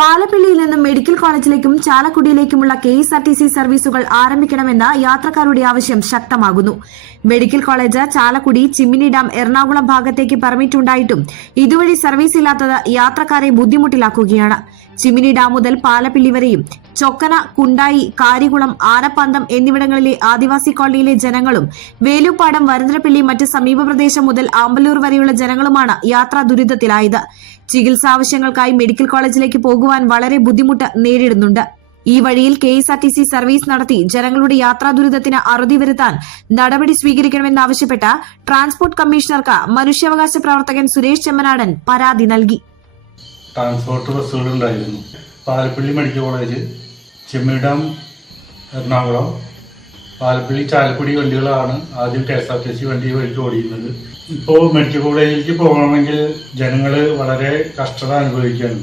പാലപ്പിള്ളിയിൽ നിന്നും medical കോളേജിലേക്കും ചാലക്കുടിയിലേക്കുമുള്ള KSRTC സർവീസുകൾ ആരംഭിക്കണമെന്ന യാത്രക്കാരുടെ ആവശ്യം ശക്തമാകുന്നു. Medical college, Chalakudy, Chimmini dam, Ernakulam ഭാഗത്തേക്ക് പെർമിറ്റ് ഉണ്ടായിട്ടും ഇതുവഴി സർവീസ് ഇല്ലാത്തത് യാത്രക്കാരെ ബുദ്ധിമുട്ടിലാക്കുകയാണ്. ചിമ്മിനി ഡാം മുതൽ പാലപ്പിള്ളി വരെയും ചൊക്കന, കുണ്ടായി, കാരികുളം, ആനപ്പന്തം എന്നിവിടങ്ങളിലെ ആദിവാസി കോളനിയിലെ ജനങ്ങളും വേലുപ്പാടം, വരന്തരപ്പള്ളി, മറ്റ് സമീപ പ്രദേശം മുതൽ ആമ്പല്ലൂർ വരെയുള്ള ജനങ്ങളുമാണ് യാത്രാ ദുരിതത്തിലായത്. ചികിത്സാവശ്യങ്ങൾക്കായി മെഡിക്കൽ കോളേജിലേക്ക് പോകുവാൻ വളരെ ബുദ്ധിമുട്ട് നേരിടുന്നുണ്ട്. ഈ വഴിയിൽ KSRTC സർവീസ് നടത്തി ജനങ്ങളുടെ യാത്രാ ദുരിതത്തിന് അറുതി വരുത്താൻ നടപടി സ്വീകരിക്കണമെന്നാവശ്യപ്പെട്ട് ട്രാൻസ്പോർട്ട് കമ്മീഷണർക്ക് മനുഷ്യാവകാശ പ്രവർത്തകൻ സുരേഷ് ചെമ്മനാടൻ പരാതി നൽകി. ട്രാൻസ്പോർട്ട് ബസ്സുകളുണ്ടായിരുന്നു. Palappilly medical college, Chimmini dam, Ernakulam, Palappilly, Chalakudy വണ്ടികളാണ് ആദ്യം KSRTC വണ്ടി വഴിക്ക് ഓടിക്കുന്നത്. ഇപ്പോൾ മെഡിക്കൽ കോളേജിലേക്ക് പോകണമെങ്കിൽ ജനങ്ങൾ വളരെ കഷ്ടത അനുഭവിക്കുകയാണ്.